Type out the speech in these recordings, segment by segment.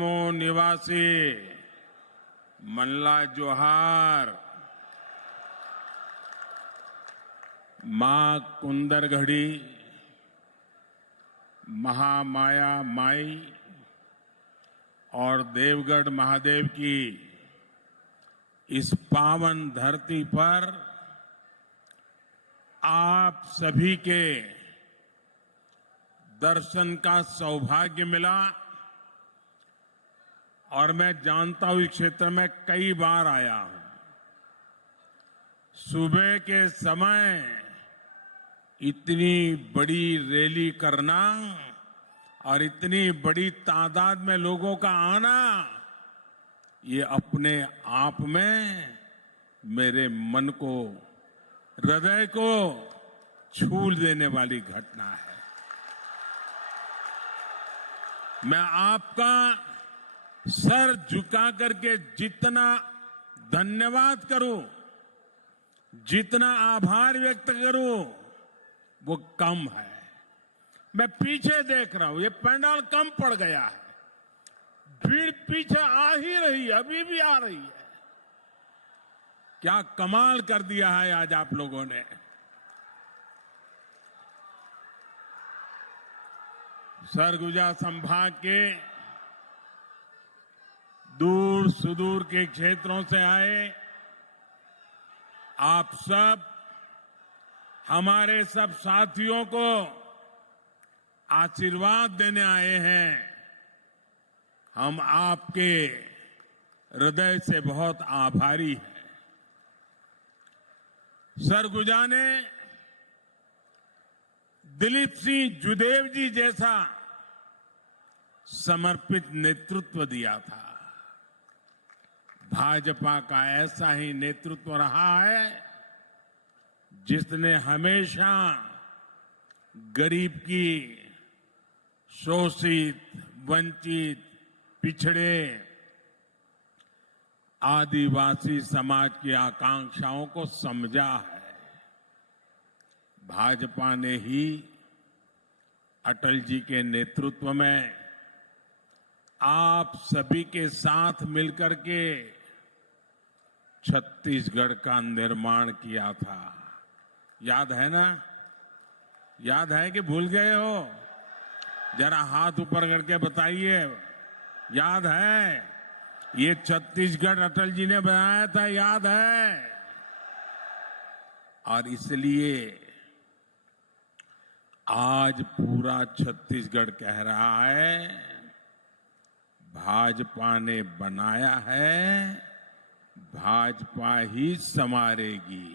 नमो निवासी मल्ला जोहार, मां कुंदरगढ़ी महामाया माई और देवगढ़ महादेव की इस पावन धरती पर आप सभी के दर्शन का सौभाग्य मिला और मैं जानता हूं इस क्षेत्र में कई बार आया हूं। सुबह के समय इतनी बड़ी रैली करना और इतनी बड़ी तादाद में लोगों का आना, ये अपने आप में मेरे मन को, हृदय को छू देने वाली घटना है। मैं आपका सर झुका करके जितना धन्यवाद करूं, जितना आभार व्यक्त करूं, वो कम है। मैं पीछे देख रहा हूं, ये पंडाल कम पड़ गया है, भीड़ पीछे आ ही रही है, अभी भी आ रही है। क्या कमाल कर दिया है आज आप लोगों ने। सरगुजा संभाग के दूर सुदूर के क्षेत्रों से आए आप सब हमारे सब साथियों को आशीर्वाद देने आए हैं। हम आपके हृदय से बहुत आभारी हैं। सरगुजा ने दिलीप सिंह जुदेव जी जैसा समर्पित नेतृत्व दिया था। भाजपा का ऐसा ही नेतृत्व रहा है जिसने हमेशा गरीब की, शोषित, वंचित, पिछड़े, आदिवासी समाज की आकांक्षाओं को समझा है। भाजपा ने ही अटल जी के नेतृत्व में आप सभी के साथ मिलकर के छत्तीसगढ़ का निर्माण किया था। याद है ना? याद है कि भूल गए हो? जरा हाथ ऊपर करके बताइए, याद है? ये छत्तीसगढ़ अटल जी ने बनाया था, याद है? और इसलिए आज पूरा छत्तीसगढ़ कह रहा है भाजपा ने बनाया है, भाजपा ही संवारेगी।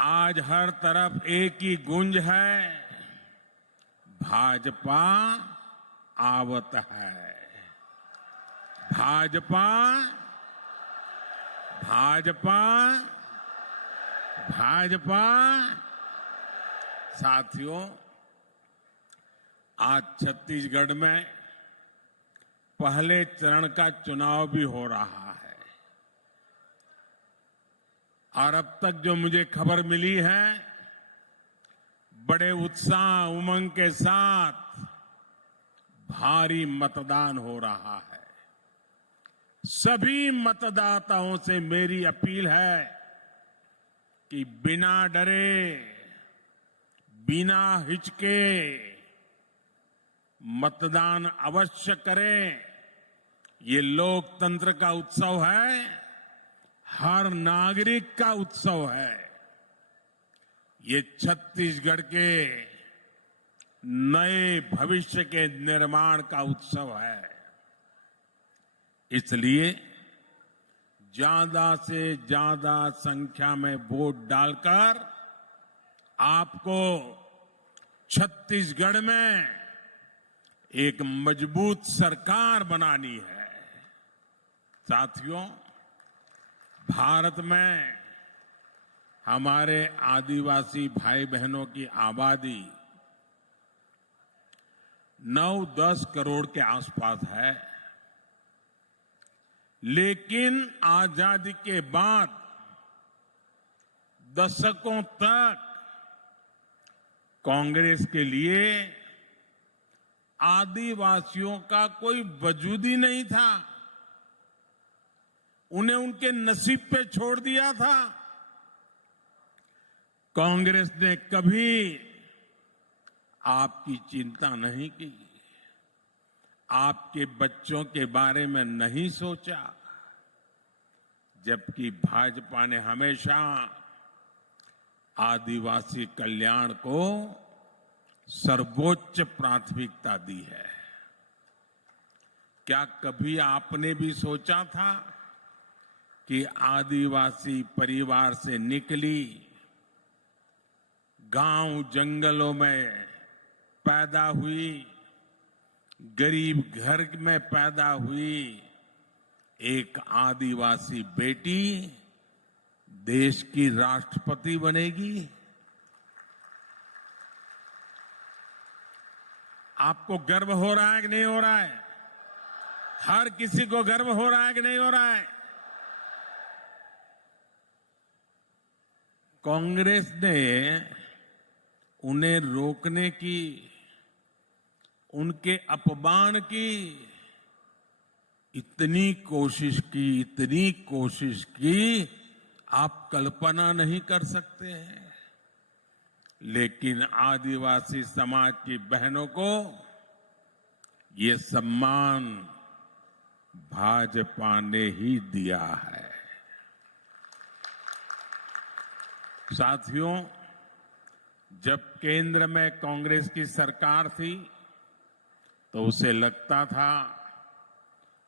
आज हर तरफ एक ही गूंज है, भाजपा आवत है। भाजपा, भाजपा, भाजपा। साथियों, आज छत्तीसगढ़ में पहले चरण का चुनाव भी हो रहा है और अब तक जो मुझे खबर मिली है, बड़े उत्साह उमंग के साथ भारी मतदान हो रहा है। सभी मतदाताओं से मेरी अपील है कि बिना डरे, बिना हिचके मतदान अवश्य करें। ये लोकतंत्र का उत्सव है, हर नागरिक का उत्सव है। ये छत्तीसगढ़ के नए भविष्य के निर्माण का उत्सव है। इसलिए ज्यादा से ज्यादा संख्या में वोट डालकर आपको छत्तीसगढ़ में एक मजबूत सरकार बनानी है। साथियों, भारत में हमारे आदिवासी भाई बहनों की आबादी 9-10 करोड़ के आसपास है, लेकिन आजादी के बाद दशकों तक कांग्रेस के लिए आदिवासियों का कोई वजूद ही नहीं था। उन्हें उनके नसीब पे छोड़ दिया था। कांग्रेस ने कभी आपकी चिंता नहीं की, आपके बच्चों के बारे में नहीं सोचा, जबकि भाजपा ने हमेशा आदिवासी कल्याण को सर्वोच्च प्राथमिकता दी है। क्या कभी आपने भी सोचा था कि आदिवासी परिवार से निकली, गांव जंगलों में पैदा हुई, गरीब घर में पैदा हुई एक आदिवासी बेटी देश की राष्ट्रपति बनेगी? आपको गर्व हो रहा है कि नहीं हो रहा है? हर किसी को गर्व हो रहा है कि नहीं हो रहा है? कांग्रेस ने उन्हें रोकने की, उनके अपमान की इतनी कोशिश की आप कल्पना नहीं कर सकते हैं। लेकिन आदिवासी समाज की बहनों को ये सम्मान भाजपा ने ही दिया है। साथियों, जब केंद्र में कांग्रेस की सरकार थी तो उसे लगता था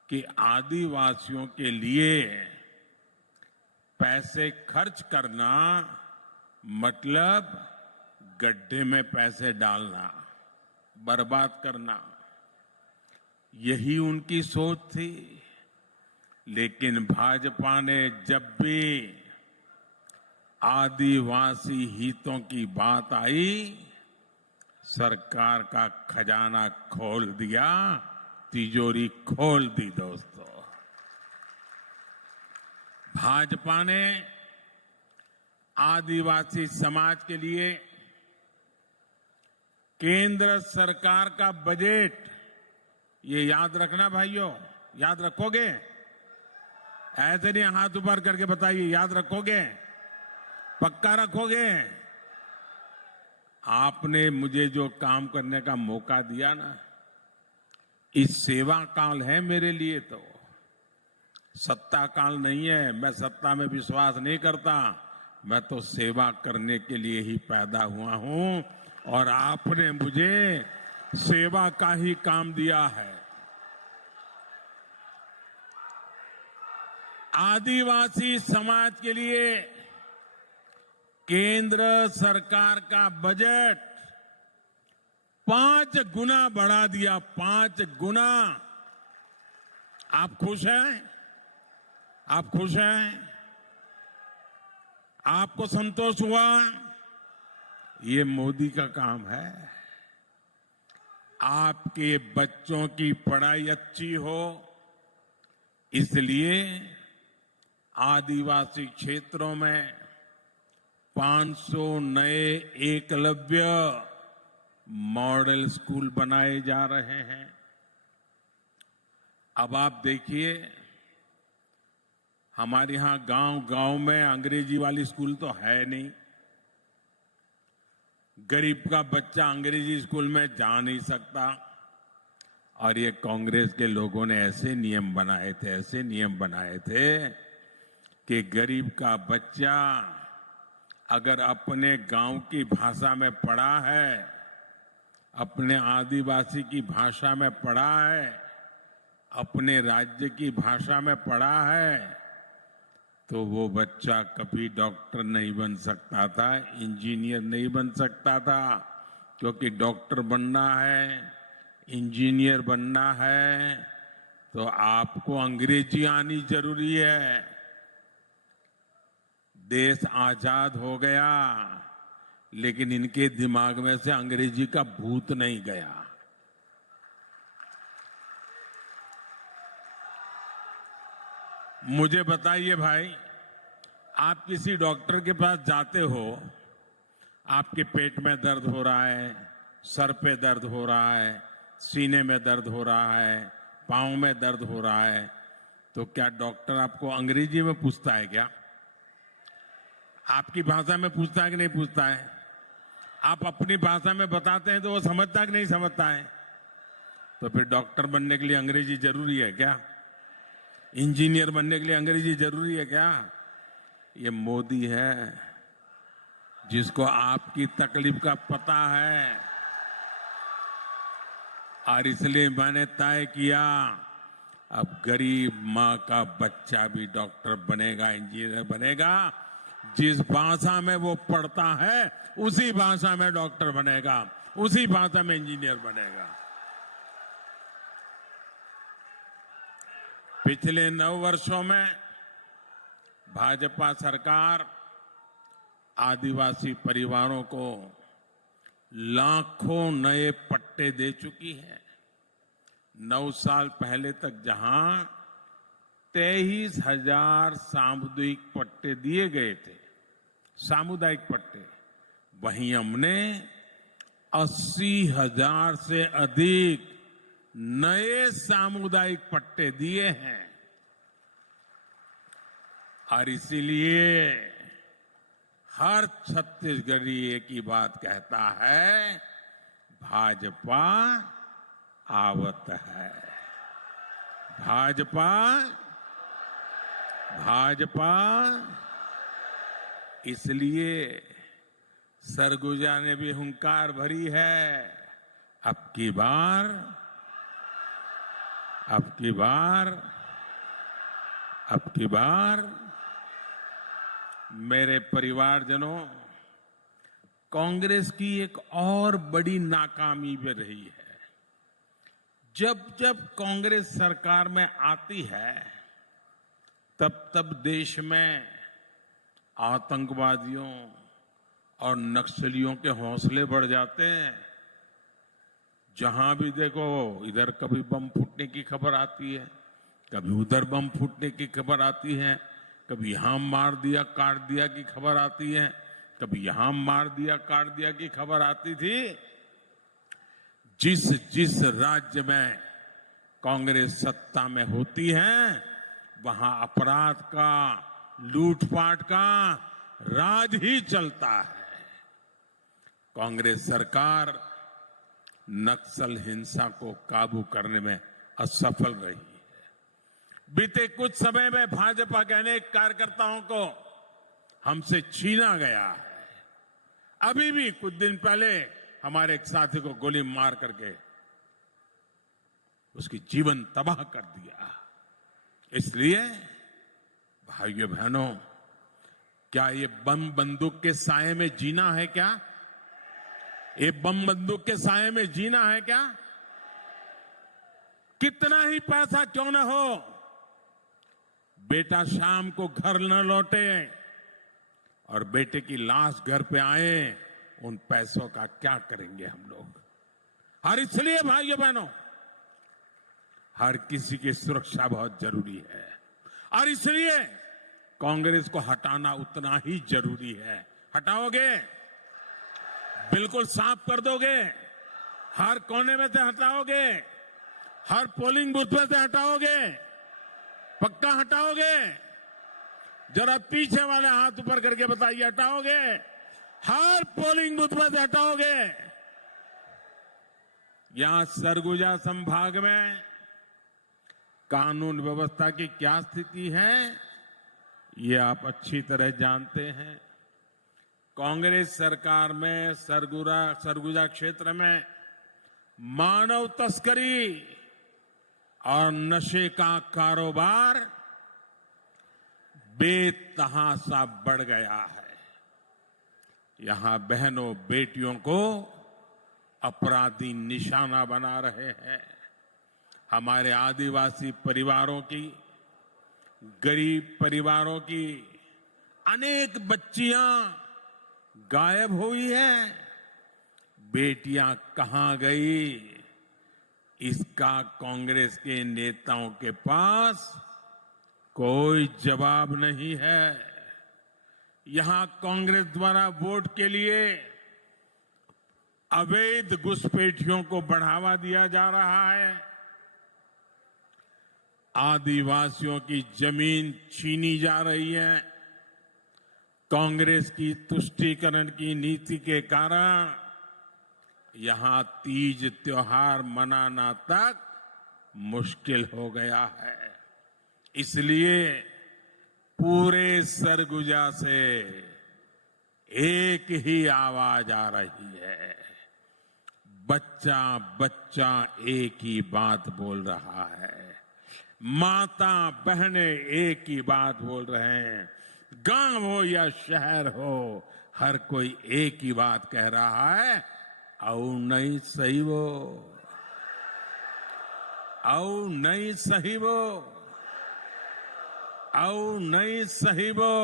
कि आदिवासियों के लिए पैसे खर्च करना मतलब गड्ढे में पैसे डालना, बर्बाद करना, यही उनकी सोच थी। लेकिन भाजपा ने जब भी आदिवासी हितों की बात आई, सरकार का खजाना खोल दिया, तिजोरी खोल दी। दोस्तों, भाजपा ने आदिवासी समाज के लिए केंद्र सरकार का बजट, ये याद रखना भाइयों, याद रखोगे? ऐसे नहीं हाथ ऊपर करके बताइए, याद रखोगे? पक्का रखोगे? आपने मुझे जो काम करने का मौका दिया ना, इस सेवा काल है मेरे लिए, तो सत्ता काल नहीं है। मैं सत्ता में विश्वास नहीं करता, मैं तो सेवा करने के लिए ही पैदा हुआ हूं और आपने मुझे सेवा का ही काम दिया है। आदिवासी समाज के लिए केंद्र सरकार का बजट 5 गुना बढ़ा दिया, 5 गुना। आप खुश हैं? आप खुश हैं? आपको संतोष हुआ? ये मोदी का काम है। आपके बच्चों की पढ़ाई अच्छी हो, इसलिए आदिवासी क्षेत्रों में 500 नए एकलव्य मॉडल स्कूल बनाए जा रहे हैं। अब आप देखिए, हमारे यहां गांव-गांव में अंग्रेजी वाली स्कूल तो है नहीं। गरीब का बच्चा अंग्रेजी स्कूल में जा नहीं सकता। और ये कांग्रेस के लोगों ने ऐसे नियम बनाए थे कि गरीब का बच्चा अगर अपने गांव की भाषा में पढ़ा है, अपने आदिवासी की भाषा में पढ़ा है, अपने राज्य की भाषा में पढ़ा है, तो वो बच्चा कभी डॉक्टर नहीं बन सकता था, इंजीनियर नहीं बन सकता था। क्योंकि डॉक्टर बनना है, इंजीनियर बनना है, तो आपको अंग्रेजी आनी जरूरी है। देश आजाद हो गया, लेकिन इनके दिमाग में से अंग्रेजी का भूत नहीं गया। मुझे बताइए भाई, आप किसी डॉक्टर के पास जाते हो, आपके पेट में दर्द हो रहा है, सर पे दर्द हो रहा है, सीने में दर्द हो रहा है, पांव में दर्द हो रहा है, तो क्या डॉक्टर आपको अंग्रेजी में पूछता है क्या? आपकी भाषा में पूछता है कि नहीं पूछता है? आप अपनी भाषा में बताते हैं तो वो समझता है कि नहीं समझता है? तो फिर डॉक्टर बनने के लिए अंग्रेजी जरूरी है क्या? इंजीनियर बनने के लिए अंग्रेजी जरूरी है क्या? ये मोदी है जिसको आपकी तकलीफ का पता है, और इसलिए मैंने तय किया अब गरीब माँ का बच्चा भी डॉक्टर बनेगा, इंजीनियर बनेगा। जिस भाषा में वो पढ़ता है उसी भाषा में डॉक्टर बनेगा, उसी भाषा में इंजीनियर बनेगा। पिछले 9 वर्षों में भाजपा सरकार आदिवासी परिवारों को लाखों नए पट्टे दे चुकी है। 9 साल पहले तक जहां 23,000 सामुदायिक पट्टे दिए गए थे, सामुदायिक पट्टे, वहीं हमने 80,000 से अधिक नए सामुदायिक पट्टे दिए हैं। और इसीलिए हर छत्तीसगढ़ी एक ही बात कहता है, भाजपा आवत है, भाजपा, भाजपा। इसलिए सरगुजा ने भी हुंकार भरी है, अब की बार, अब की बार, अब की बार मेरे परिवारजनों, कांग्रेस की एक और बड़ी नाकामी भी रही है। जब जब कांग्रेस सरकार में आती है तब तब देश में आतंकवादियों और नक्सलियों के हौसले बढ़ जाते हैं। जहां भी देखो इधर कभी बम फूटने की खबर आती है, कभी उधर बम फूटने की खबर आती है, कभी यहां मार दिया काट दिया की खबर आती है, कभी यहां मार दिया काट दिया की खबर आती थी। जिस जिस राज्य में कांग्रेस सत्ता में होती है वहां अपराध का, लूटपाट का राज ही चलता है। कांग्रेस सरकार नक्सल हिंसा को काबू करने में असफल रही है। बीते कुछ समय में भाजपा के अनेक कार्यकर्ताओं को हमसे छीना गया है। अभी भी कुछ दिन पहले हमारे एक साथी को गोली मार करके उसकी जीवन तबाह कर दिया। इसलिए भाइयों बहनों, क्या ये बम बंदूक के साए में जीना है क्या? ये बम बंदूक के साए में जीना है क्या? कितना ही पैसा क्यों न हो, बेटा शाम को घर न लौटे और बेटे की लाश घर पे आए, उन पैसों का क्या करेंगे हम लोग? और इसलिए भाइयों बहनों, हर किसी की सुरक्षा बहुत जरूरी है, और इसलिए कांग्रेस को हटाना उतना ही जरूरी है। हटाओगे? बिल्कुल साफ कर दोगे? हर कोने में से हटाओगे? हर पोलिंग बूथ में से हटाओगे? पक्का हटाओगे? जरा पीछे वाले हाथ ऊपर करके बताइए, हटाओगे? हर पोलिंग बूथ में से हटाओगे? यहां सरगुजा संभाग में कानून व्यवस्था की क्या स्थिति है, ये आप अच्छी तरह जानते हैं। कांग्रेस सरकार में सरगुजा क्षेत्र में मानव तस्करी और नशे का कारोबार बेतहाशा बढ़ गया है। यहां बहनों बेटियों को अपराधी निशाना बना रहे हैं। हमारे आदिवासी परिवारों की, गरीब परिवारों की अनेक बच्चियां गायब हुई हैं। बेटियां कहां गई, इसका कांग्रेस के नेताओं के पास कोई जवाब नहीं है। यहां कांग्रेस द्वारा वोट के लिए अवैध घुसपैठियों को बढ़ावा दिया जा रहा है, आदिवासियों की जमीन छीनी जा रही है। कांग्रेस की तुष्टीकरण की नीति के कारण यहां तीज त्योहार मनाना तक मुश्किल हो गया है। इसलिए पूरे सरगुजा से एक ही आवाज आ रही है, बच्चा बच्चा एक ही बात बोल रहा है, माता बहनें एक ही बात बोल रहे हैं, गांव हो या शहर हो, हर कोई एक ही बात कह रहा है, औ नहीं सही वो, औ नहीं सही वो, औ नहीं सही वो,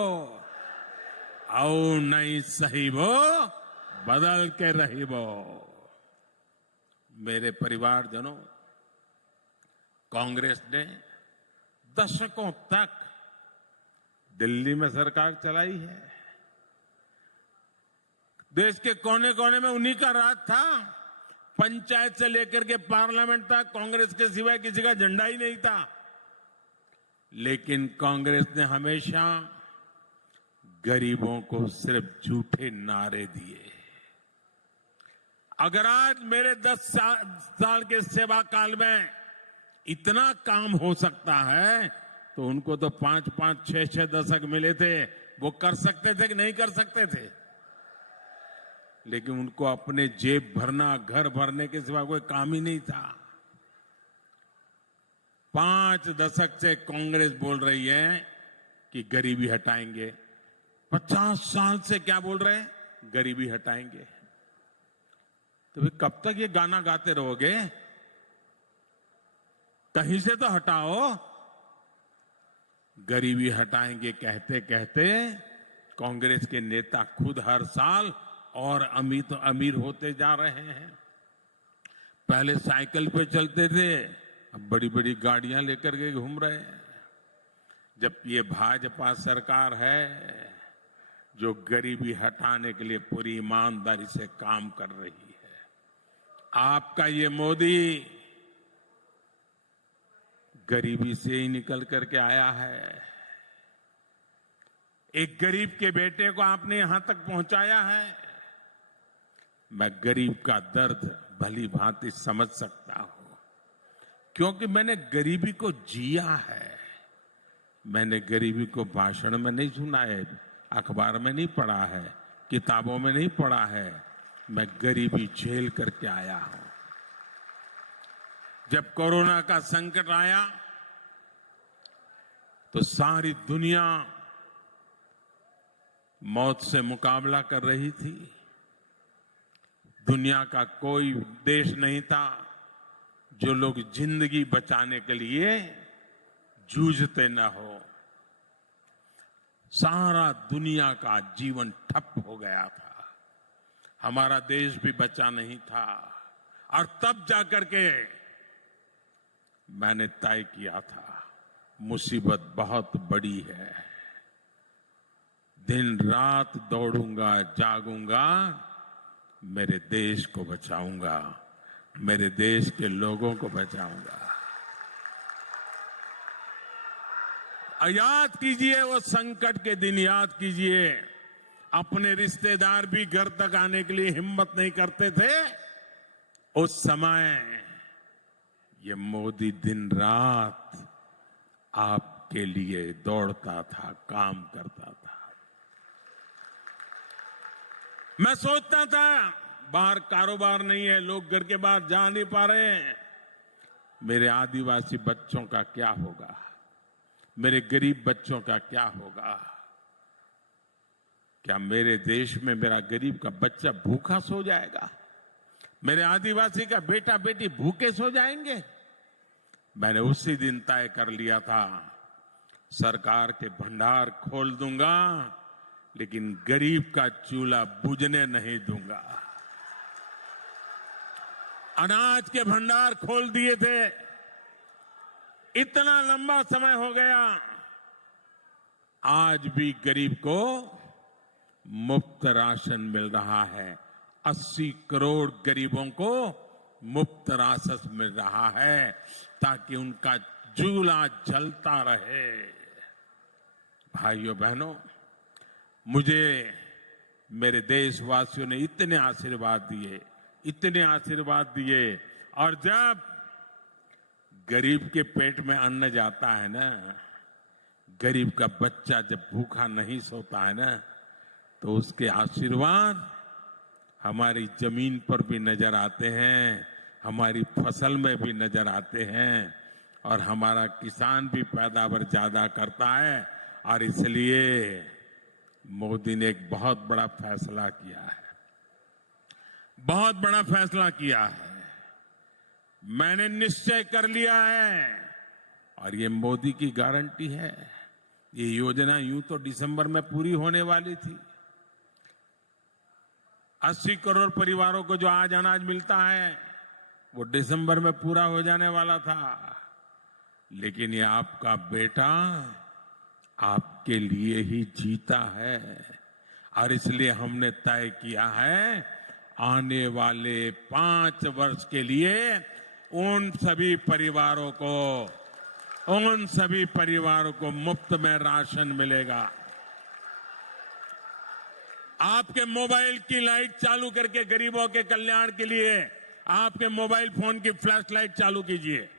औ नहीं सही वो, बदल के रही वो। मेरे परिवारजनों, कांग्रेस ने दशकों तक दिल्ली में सरकार चलाई है। देश के कोने कोने में उन्हीं का राज था। पंचायत से लेकर के पार्लियामेंट तक कांग्रेस के सिवाय किसी का झंडा ही नहीं था। लेकिन कांग्रेस ने हमेशा गरीबों को सिर्फ झूठे नारे दिए। अगर आज मेरे 10 साल के सेवा काल में इतना काम हो सकता है, तो उनको तो 5-5, 6-6 दशक मिले थे। वो कर सकते थे कि नहीं कर सकते थे? लेकिन उनको अपने जेब भरना, घर भरने के सिवा कोई काम ही नहीं था। 5 दशक से कांग्रेस बोल रही है कि गरीबी हटाएंगे। 50 साल से क्या बोल रहे हैं? गरीबी हटाएंगे। तो फिर कब तक ये गाना गाते रहोगे? कहीं से तो हटाओ। गरीबी हटाएंगे कहते कहते कांग्रेस के नेता खुद हर साल और अमीर होते जा रहे हैं। पहले साइकिल पे चलते थे, अब बड़ी बड़ी गाड़ियां लेकर के घूम रहे हैं। जबकि ये भाजपा सरकार है जो गरीबी हटाने के लिए पूरी ईमानदारी से काम कर रही है। आपका ये मोदी गरीबी से ही निकल करके आया है। एक गरीब के बेटे को आपने यहां तक पहुंचाया है। मैं गरीब का दर्द भली भांति समझ सकता हूं, क्योंकि मैंने गरीबी को जिया है। मैंने गरीबी को भाषण में नहीं सुना है, अखबार में नहीं पढ़ा है, किताबों में नहीं पढ़ा है। मैं गरीबी झेल करके आया हूं। जब कोरोना का संकट आया तो सारी दुनिया मौत से मुकाबला कर रही थी। दुनिया का कोई देश नहीं था जो लोग जिंदगी बचाने के लिए जूझते न हो। सारा दुनिया का जीवन ठप हो गया था। हमारा देश भी बचा नहीं था। और तब जाकर के मैंने तय किया था, मुसीबत बहुत बड़ी है। दिन रात दौड़ूंगा, जागूंगा, मेरे देश को बचाऊंगा, मेरे देश के लोगों को बचाऊंगा। याद कीजिए वो संकट के दिन, याद कीजिए अपने रिश्तेदार भी घर तक आने के लिए हिम्मत नहीं करते थे। उस समय ये मोदी दिन रात आपके लिए दौड़ता था, काम करता था। मैं सोचता था बाहर कारोबार नहीं है, लोग घर के बाहर जा नहीं पा रहे हैं, मेरे आदिवासी बच्चों का क्या होगा, मेरे गरीब बच्चों का क्या होगा। क्या मेरे देश में मेरा गरीब का बच्चा भूखा सो जाएगा? मेरे आदिवासी का बेटा बेटी भूखे सो जाएंगे? मैंने उसी दिन तय कर लिया था, सरकार के भंडार खोल दूंगा, लेकिन गरीब का चूल्हा बुझने नहीं दूंगा। अनाज के भंडार खोल दिए थे। इतना लंबा समय हो गया, आज भी गरीब को मुफ्त राशन मिल रहा है। 80 करोड़ गरीबों को मुफ्त राशन मिल रहा है ताकि उनका चूल्हा जलता रहे। भाइयों बहनों, मुझे मेरे देशवासियों ने इतने आशीर्वाद दिए और जब गरीब के पेट में अन्न जाता है ना, गरीब का बच्चा जब भूखा नहीं सोता है ना, तो उसके आशीर्वाद हमारी जमीन पर भी नजर आते हैं, हमारी फसल में भी नजर आते हैं और हमारा किसान भी पैदावार ज्यादा करता है। और इसलिए मोदी ने एक बहुत बड़ा फैसला किया है, बहुत बड़ा फैसला किया है। मैंने निश्चय कर लिया है और ये मोदी की गारंटी है। ये योजना यूं तो दिसंबर में पूरी होने वाली थी। 80 करोड़ परिवारों को जो आज अनाज मिलता है वो दिसंबर में पूरा हो जाने वाला था, लेकिन ये आपका बेटा आपके लिए ही जीता है और इसलिए हमने तय किया है आने वाले 5 वर्ष के लिए उन सभी परिवारों को मुफ्त में राशन मिलेगा। आपके मोबाइल की लाइट चालू करके गरीबों के कल्याण के लिए आपके मोबाइल फोन की फ्लैश लाइट चालू कीजिए।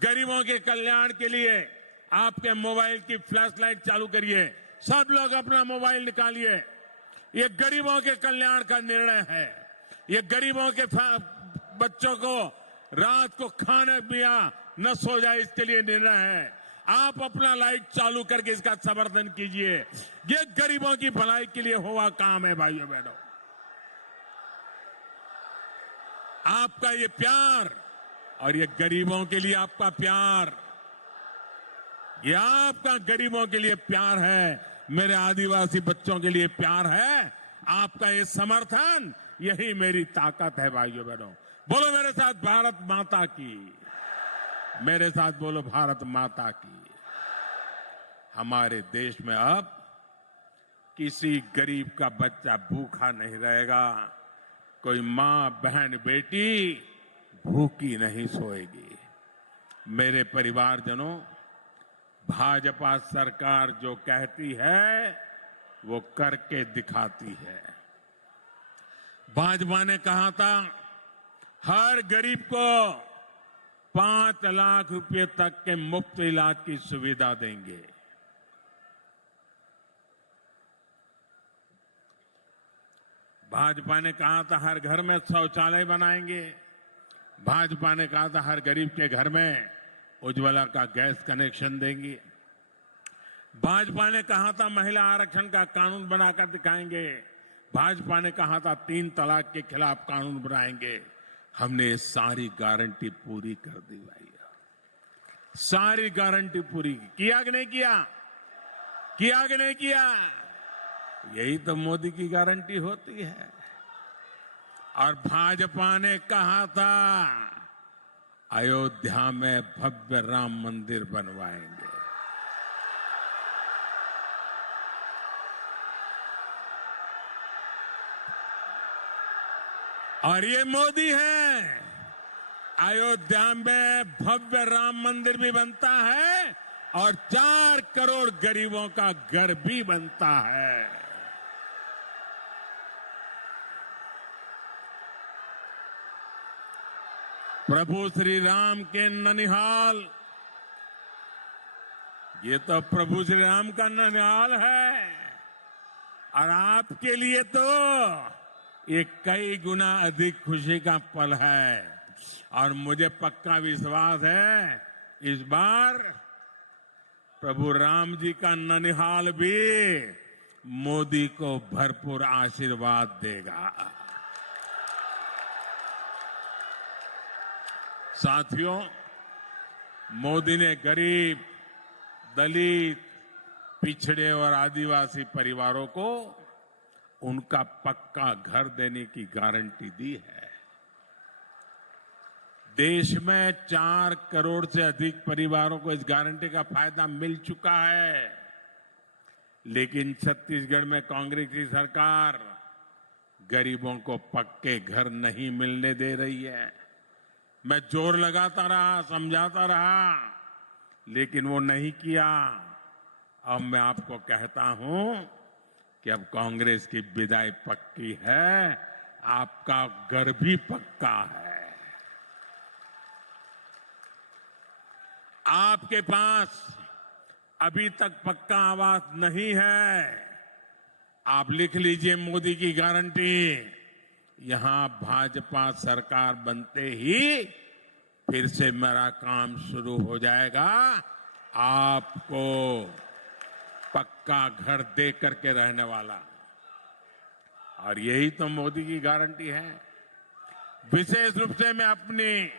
गरीबों के कल्याण के लिए आपके मोबाइल की फ्लैश लाइट चालू करिए। सब लोग अपना मोबाइल निकालिए। ये गरीबों के कल्याण का निर्णय है। ये गरीबों के बच्चों को रात को खाना पिया न सो जाए, इसके लिए निर्णय है। आप अपना लाइट चालू करके इसका समर्थन कीजिए। ये गरीबों की भलाई के लिए हुआ काम है। भाइयों बहनों, आपका ये प्यार और ये गरीबों के लिए आपका प्यार, ये आपका गरीबों के लिए प्यार है, मेरे आदिवासी बच्चों के लिए प्यार है। आपका ये समर्थन, यही मेरी ताकत है। भाइयों बहनों, बोलो मेरे साथ भारत माता की, मेरे साथ बोलो भारत माता की। हमारे देश में अब किसी गरीब का बच्चा भूखा नहीं रहेगा। कोई मां, बहन, बेटी भूखी नहीं सोएगी। मेरे परिवारजनों, भाजपा सरकार जो कहती है वो करके दिखाती है। भाजपा ने कहा था हर गरीब को 5 लाख रुपए तक के मुफ्त इलाज की सुविधा देंगे। भाजपा ने कहा था हर घर में शौचालय बनाएंगे। भाजपा ने कहा था हर गरीब के घर में उज्ज्वला का गैस कनेक्शन देंगे। भाजपा ने कहा था महिला आरक्षण का कानून बनाकर दिखाएंगे। भाजपा ने कहा था 3 तलाक के खिलाफ कानून बनाएंगे। हमने ये सारी गारंटी पूरी कर दी भाई, सारी गारंटी पूरी किया कि नहीं किया? किया कि नहीं किया? यही तो मोदी की गारंटी होती है। और भाजपा ने कहा था अयोध्या में भव्य राम मंदिर बनवाएंगे। और ये मोदी है। अयोध्या में भव्य राम मंदिर भी बनता है और 4 करोड़ गरीबों का घर भी बनता है। प्रभु श्री राम के ननिहाल, ये तो प्रभु श्री राम का ननिहाल है और आपके लिए तो ये कई गुना अधिक खुशी का पल है। और मुझे पक्का विश्वास है इस बार प्रभु राम जी का ननिहाल भी मोदी को भरपूर आशीर्वाद देगा। साथियों, मोदी ने गरीब, दलित, पिछड़े और आदिवासी परिवारों को उनका पक्का घर देने की गारंटी दी है। देश में 4 करोड़ से अधिक परिवारों को इस गारंटी का फायदा मिल चुका है। लेकिन छत्तीसगढ़ में कांग्रेस की सरकार गरीबों को पक्के घर नहीं मिलने दे रही है। मैं जोर लगाता रहा, समझाता रहा, लेकिन वो नहीं किया। अब मैं आपको कहता हूं कि अब कांग्रेस की विदाई पक्की है, आपका घर भी पक्का है। आपके पास अभी तक पक्का आवास नहीं है, आप लिख लीजिए मोदी की गारंटी। यहां भाजपा सरकार बनते ही फिर से मेरा काम शुरू हो जाएगा, आपको पक्का घर दे करके रहने वाला। और यही तो मोदी की गारंटी है। विशेष रूप से मैं अपनी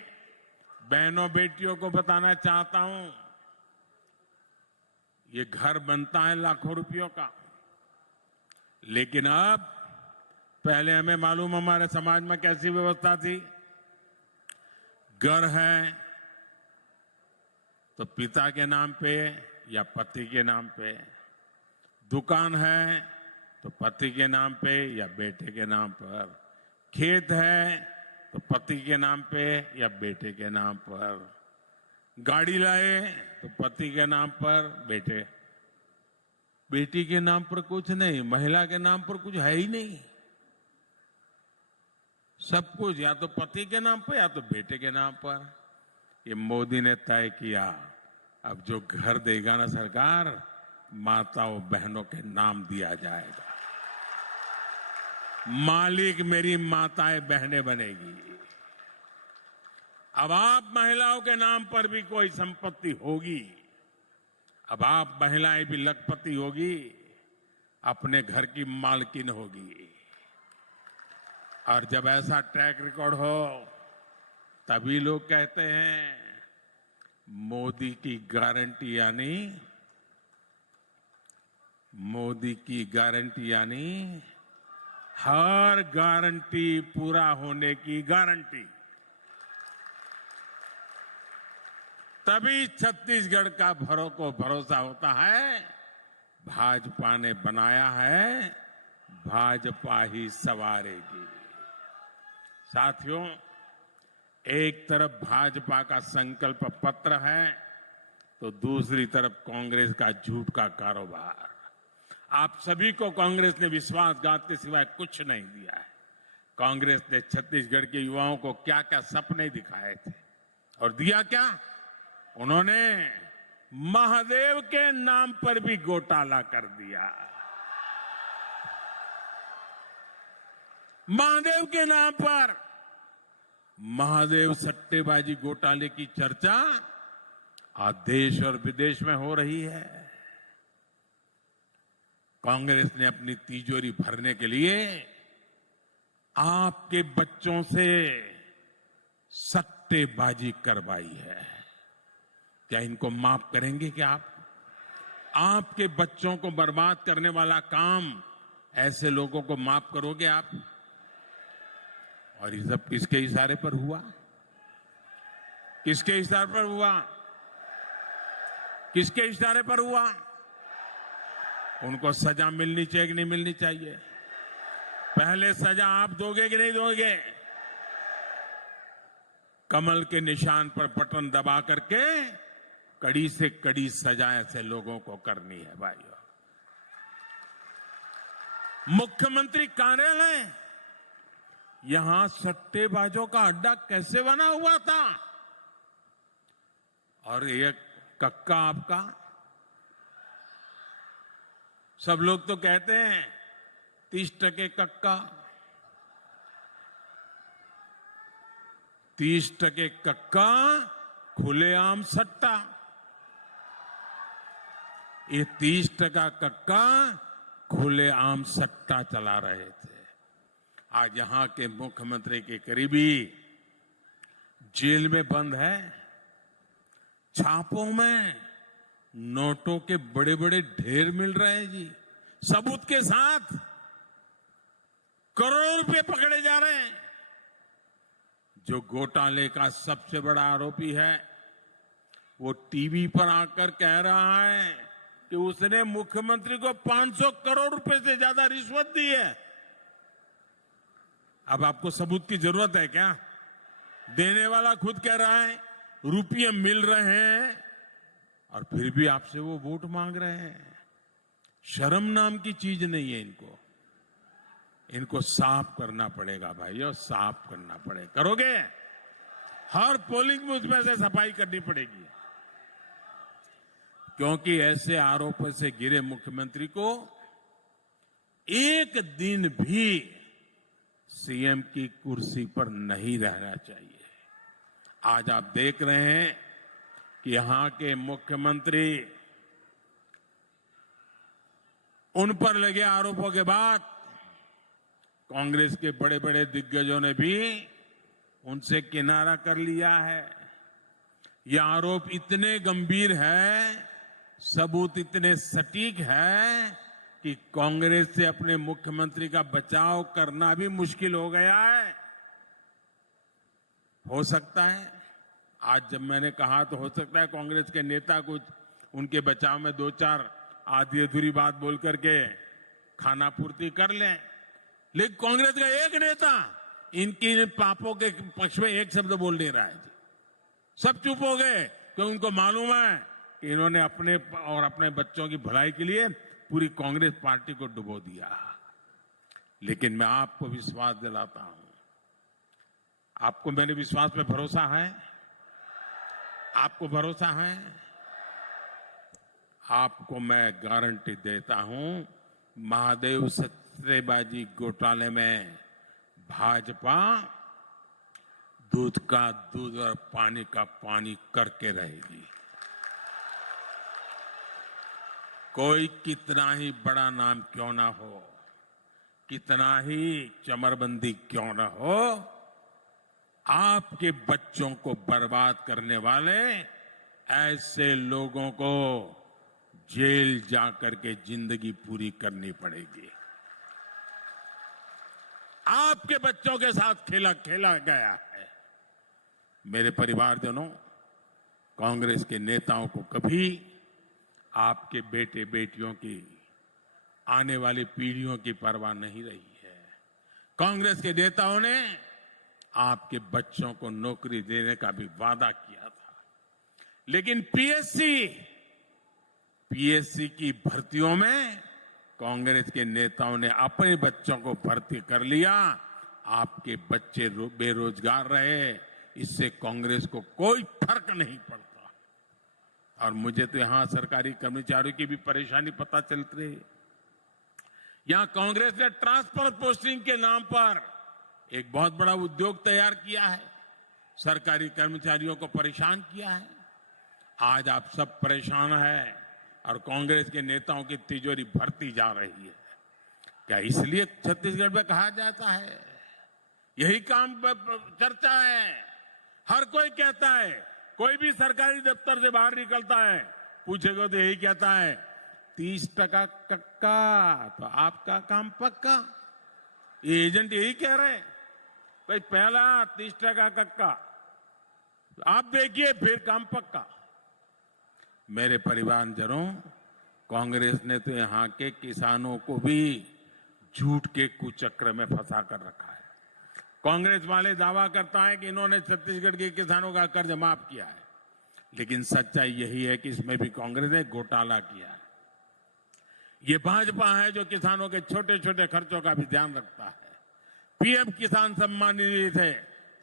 बहनों बेटियों को बताना चाहता हूं, ये घर बनता है लाखों रुपयों का, लेकिन अब पहले हमें मालूम हमारे समाज में कैसी व्यवस्था थी। घर है तो पिता के नाम पे या पति के नाम पे, दुकान है तो पति के नाम पे या बेटे के नाम पर, खेत है तो पति के नाम पे या बेटे के नाम पर, गाड़ी लाए तो पति के नाम पर, बेटी के नाम पर कुछ नहीं, महिला के नाम पर कुछ है ही नहीं। सब कुछ या तो पति के नाम पर या तो बेटे के नाम पर। ये मोदी ने तय किया, अब जो घर देगा ना सरकार, माताओं बहनों के नाम दिया जाएगा। मालिक मेरी माताएं बहनें बनेगी। अब आप महिलाओं के नाम पर भी कोई संपत्ति होगी, अब आप महिलाएं भी लखपति होगी, अपने घर की मालकिन होगी। और जब ऐसा ट्रैक रिकॉर्ड हो तभी लोग कहते हैं मोदी की गारंटी यानी हर गारंटी पूरा होने की गारंटी। तभी छत्तीसगढ़ का भरोसा होता है, भाजपा ने बनाया है, भाजपा ही संवारेगी। साथियों, एक तरफ भाजपा का संकल्प पत्र है तो दूसरी तरफ कांग्रेस का झूठ का कारोबार। आप सभी को कांग्रेस ने विश्वासघात के सिवाय कुछ नहीं दिया है। कांग्रेस ने छत्तीसगढ़ के युवाओं को क्या क्या सपने दिखाए थे और दिया क्या? उन्होंने महादेव के नाम पर भी घोटाला कर दिया। महादेव के नाम पर महादेव सट्टेबाजी घोटाले की चर्चा आज देश और विदेश में हो रही है। कांग्रेस ने अपनी तिजोरी भरने के लिए आपके बच्चों से सट्टेबाजी करवाई है। क्या इनको माफ करेंगे क्या आप? आपके बच्चों को बर्बाद करने वाला काम ऐसे लोगों को माफ करोगे आप? और ये सब किसके इशारे पर हुआ? किसके इशारे पर हुआ? किसके इशारे पर हुआ? उनको सजा मिलनी चाहिए कि नहीं मिलनी चाहिए? पहले सजा आप दोगे कि नहीं दोगे? कमल के निशान पर बटन दबा करके कड़ी से कड़ी सजा ऐसे लोगों को करनी है भाइयों। मुख्यमंत्री कार्यालय यहां सट्टेबाजों का अड्डा कैसे बना हुआ था? और ये कक्का आपका, सब लोग तो कहते हैं 30% कक्का, 30% कक्का, खुलेआम सट्टा। ये 30% कक्का खुलेआम सट्टा चला रहे थे। आज यहां के मुख्यमंत्री के करीबी जेल में बंद है। छापों में नोटों के बड़े बड़े ढेर मिल रहे हैं जी, सबूत के साथ करोड़ों रुपए पकड़े जा रहे हैं। जो घोटाले का सबसे बड़ा आरोपी है वो टीवी पर आकर कह रहा है कि उसने मुख्यमंत्री को 500 करोड़ रुपए से ज्यादा रिश्वत दी है। अब आपको सबूत की जरूरत है क्या? देने वाला खुद कह रहा है रुपये मिल रहे हैं और फिर भी आपसे वो वोट मांग रहे हैं। शर्म नाम की चीज नहीं है इनको। इनको साफ करना पड़ेगा भाइयों, साफ करना पड़ेगा। करोगे? हर पोलिंग बूथ में से सफाई करनी पड़ेगी, क्योंकि ऐसे आरोपों से घिरे मुख्यमंत्री को एक दिन भी सीएम की कुर्सी पर नहीं रहना चाहिए। आज आप देख रहे हैं कि यहां के मुख्यमंत्री उन पर लगे आरोपों के बाद कांग्रेस के बड़े बड़े दिग्गजों ने भी उनसे किनारा कर लिया है। ये आरोप इतने गंभीर है, सबूत इतने सटीक है कि कांग्रेस से अपने मुख्यमंत्री का बचाव करना भी मुश्किल हो गया है। हो सकता है आज जब मैंने कहा तो हो सकता है कांग्रेस के नेता कुछ उनके बचाव में दो चार आधी अधूरी बात बोल करके खाना पूर्ति कर लें, लेकिन कांग्रेस का एक नेता इनकी पापों के पक्ष में एक शब्द बोल नहीं रहा है। सब चुप हो गए क्योंकि उनको मालूम है कि इन्होंने अपने और अपने बच्चों की भलाई के लिए पूरी कांग्रेस पार्टी को डुबो दिया। लेकिन मैं आपको विश्वास दिलाता हूं, आपको मेरे विश्वास पे भरोसा है? आपको भरोसा है? आपको मैं गारंटी देता हूं, महादेव सट्टेबाजी घोटाले में भाजपा दूध का दूध और पानी का पानी करके रहेगी। कोई कितना ही बड़ा नाम क्यों ना हो, कितना ही चमरबंदी क्यों ना हो, आपके बच्चों को बर्बाद करने वाले ऐसे लोगों को जेल जाकर के जिंदगी पूरी करनी पड़ेगी। आपके बच्चों के साथ खेला गया है। मेरे परिवारजनों, कांग्रेस के नेताओं को कभी आपके बेटे बेटियों की, आने वाली पीढ़ियों की परवाह नहीं रही है। कांग्रेस के नेताओं ने आपके बच्चों को नौकरी देने का भी वादा किया था, लेकिन पीएससी की भर्तियों में कांग्रेस के नेताओं ने अपने बच्चों को भर्ती कर लिया। आपके बच्चे बेरोजगार रहे, इससे कांग्रेस को कोई फर्क नहीं पड़ता। और मुझे तो यहां सरकारी कर्मचारियों की भी परेशानी पता चलती रही। यहां कांग्रेस ने ट्रांसफर पोस्टिंग के नाम पर एक बहुत बड़ा उद्योग तैयार किया है, सरकारी कर्मचारियों को परेशान किया है। आज आप सब परेशान हैं और कांग्रेस के नेताओं की तिजोरी भरती जा रही है। क्या इसलिए छत्तीसगढ़ में कहा जाता है? यही काम चर्चा है। हर कोई कहता है, कोई भी सरकारी दफ्तर से बाहर निकलता है पूछेगा तो यही कहता है 30% कक्का तो आपका काम पक्का। ये एजेंट यही कह रहे हैं, भाई पहला 30% कक्का, आप देखिए फिर काम पक्का। मेरे परिवारजनों, कांग्रेस ने तो यहां के किसानों को भी झूठ के कुचक्र में फंसा कर रखा है। कांग्रेस वाले दावा करता है कि इन्होंने छत्तीसगढ़ के किसानों का कर्ज माफ किया है, लेकिन सच्चाई यही है कि इसमें भी कांग्रेस ने घोटाला किया है। ये भाजपा है जो किसानों के छोटे छोटे खर्चों का भी ध्यान रखता है। पीएम किसान सम्मान निधि से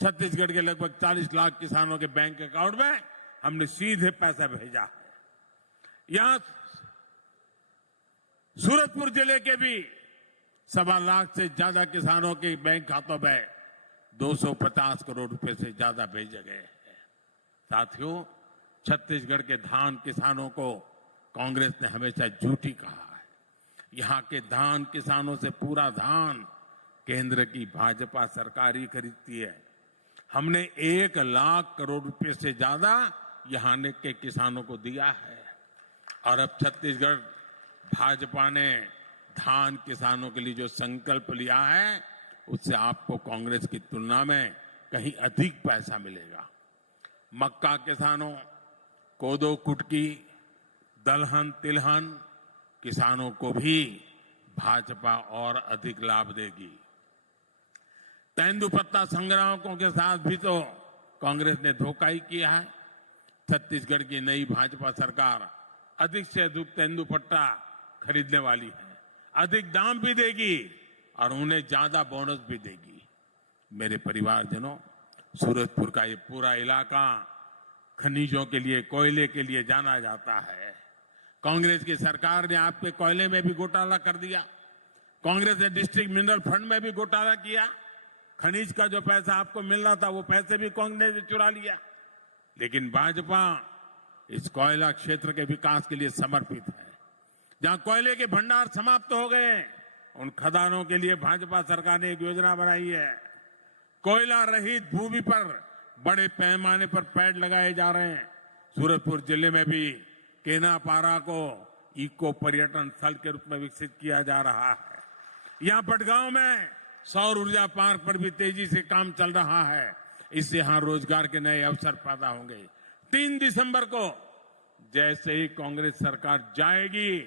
छत्तीसगढ़ के लगभग 40 लाख किसानों के बैंक अकाउंट में हमने सीधे पैसा भेजा है। यहां सूरजपुर जिले के भी 1.25 लाख से ज्यादा किसानों के बैंक खातों में 250 करोड़ रुपए से ज्यादा भेजे गए हैं। साथियों, छत्तीसगढ़ के धान किसानों को कांग्रेस ने हमेशा झूठी कहा है। यहां के धान किसानों से पूरा धान केंद्र की भाजपा सरकार ही खरीदती है। हमने 1 लाख करोड़ रुपए से ज्यादा यहां के किसानों को दिया है। और अब छत्तीसगढ़ भाजपा ने धान किसानों के लिए जो संकल्प लिया है, उससे आपको कांग्रेस की तुलना में कहीं अधिक पैसा मिलेगा। मक्का किसानों, कोदो कुटकी, दलहन तिलहन किसानों को भी भाजपा और अधिक लाभ देगी। तेंदुपत्ता संग्राहकों के साथ भी तो कांग्रेस ने धोखा ही किया है। छत्तीसगढ़ की नई भाजपा सरकार अधिक से अधिक तेंदुपत्ता खरीदने वाली है, अधिक दाम भी देगी और उन्हें ज्यादा बोनस भी देगी। मेरे परिवारजनों, सूरजपुर का ये पूरा इलाका खनिजों के लिए, कोयले के लिए जाना जाता है। कांग्रेस की सरकार ने आपके कोयले में भी घोटाला कर दिया। कांग्रेस ने डिस्ट्रिक्ट मिनरल फंड में भी घोटाला किया। खनिज का जो पैसा आपको मिल रहा था वो पैसे भी कांग्रेस ने चुरा लिया। लेकिन भाजपा इस कोयला क्षेत्र के विकास के लिए समर्पित है। जहां कोयले के भंडार समाप्त हो गए, उन खदानों के लिए भाजपा सरकार ने एक योजना बनाई है। कोयला रहित भूमि पर बड़े पैमाने पर पेड़ लगाए जा रहे हैं। सूरजपुर जिले में भी केनापारा को इको पर्यटन स्थल के रूप में विकसित किया जा रहा है। यहां पटगांव में सौर ऊर्जा पार्क पर भी तेजी से काम चल रहा है। इससे यहां रोजगार के नए अवसर पैदा होंगे। 3 दिसंबर को जैसे ही कांग्रेस सरकार जाएगी,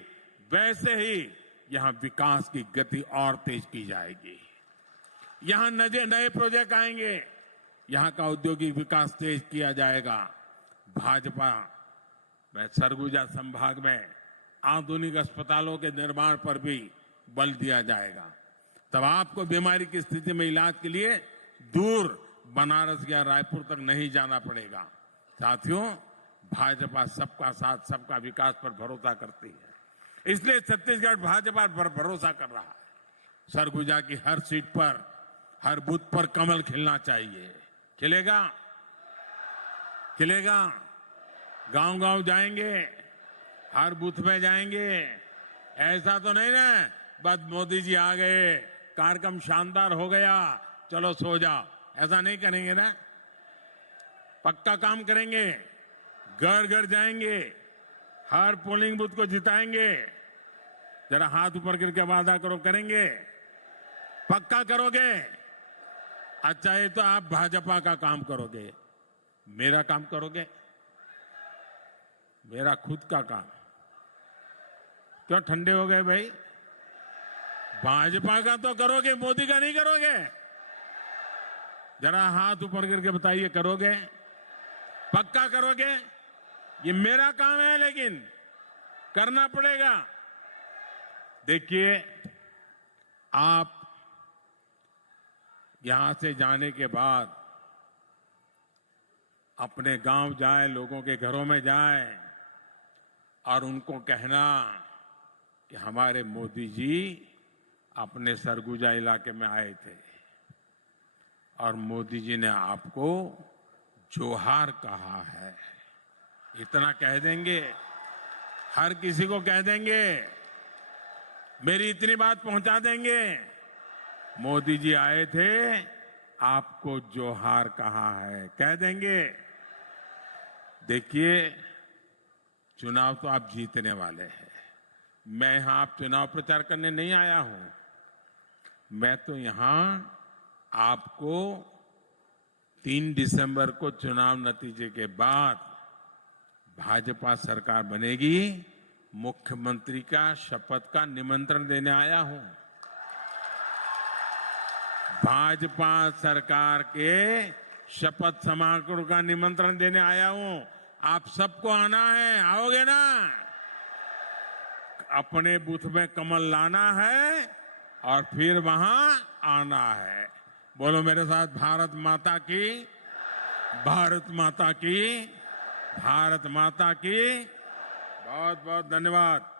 वैसे ही यहां विकास की गति और तेज की जाएगी। यहां नए प्रोजेक्ट आएंगे, यहां का औद्योगिक विकास तेज किया जाएगा। भाजपा में सरगुजा संभाग में आधुनिक अस्पतालों के निर्माण पर भी बल दिया जाएगा। तब आपको बीमारी की स्थिति में इलाज के लिए दूर बनारस या रायपुर तक नहीं जाना पड़ेगा। साथियों, भाजपा सबका साथ, सबका विकास पर भरोसा करती है। इसलिए छत्तीसगढ़ भाजपा पर भरोसा कर रहा है। सरगुजा की हर सीट पर, हर बूथ पर कमल खिलना चाहिए। खिलेगा? खिलेगा? गांव-गांव जाएंगे, हर बूथ में जाएंगे। ऐसा तो नहीं ना बस मोदी जी आ गए, कार्यक्रम शानदार हो गया, चलो सो जाओ, ऐसा नहीं करेंगे ना। पक्का काम करेंगे, घर घर जाएंगे, हर पोलिंग बूथ को जिताएंगे। जरा हाथ ऊपर करके वादा करो, करेंगे? पक्का करोगे? अच्छा, ये तो आप भाजपा का काम करोगे, मेरा काम करोगे? मेरा खुद का काम। क्यों ठंडे हो गए भाई? भाजपा का तो करोगे, मोदी का नहीं करोगे? जरा हाथ ऊपर करके बताइए, करोगे? पक्का करोगे? ये मेरा काम है, लेकिन करना पड़ेगा। देखिए, आप यहां से जाने के बाद अपने गांव जाए, लोगों के घरों में जाए और उनको कहना कि हमारे मोदी जी अपने सरगुजा इलाके में आए थे और मोदी जी ने आपको जोहार कहा है। इतना कह देंगे, हर किसी को कह देंगे, मेरी इतनी बात पहुंचा देंगे, मोदी जी आए थे, आपको जोहार कहा है, कह देंगे। देखिए, चुनाव तो आप जीतने वाले हैं। मैं यहां आप चुनाव प्रचार करने नहीं आया हूं। मैं तो यहां आपको 3 दिसंबर को चुनाव नतीजे के बाद भाजपा सरकार बनेगी, मुख्यमंत्री का शपथ का निमंत्रण देने आया हूं। भाजपा सरकार के शपथ समारोह का निमंत्रण देने आया हूं। आप सबको आना है, आओगे ना? अपने बूथ में कमल लाना है और फिर वहां आना है। बोलो मेरे साथ, भारत माता की, भारत माता की, भारत माता की। बहुत बहुत धन्यवाद।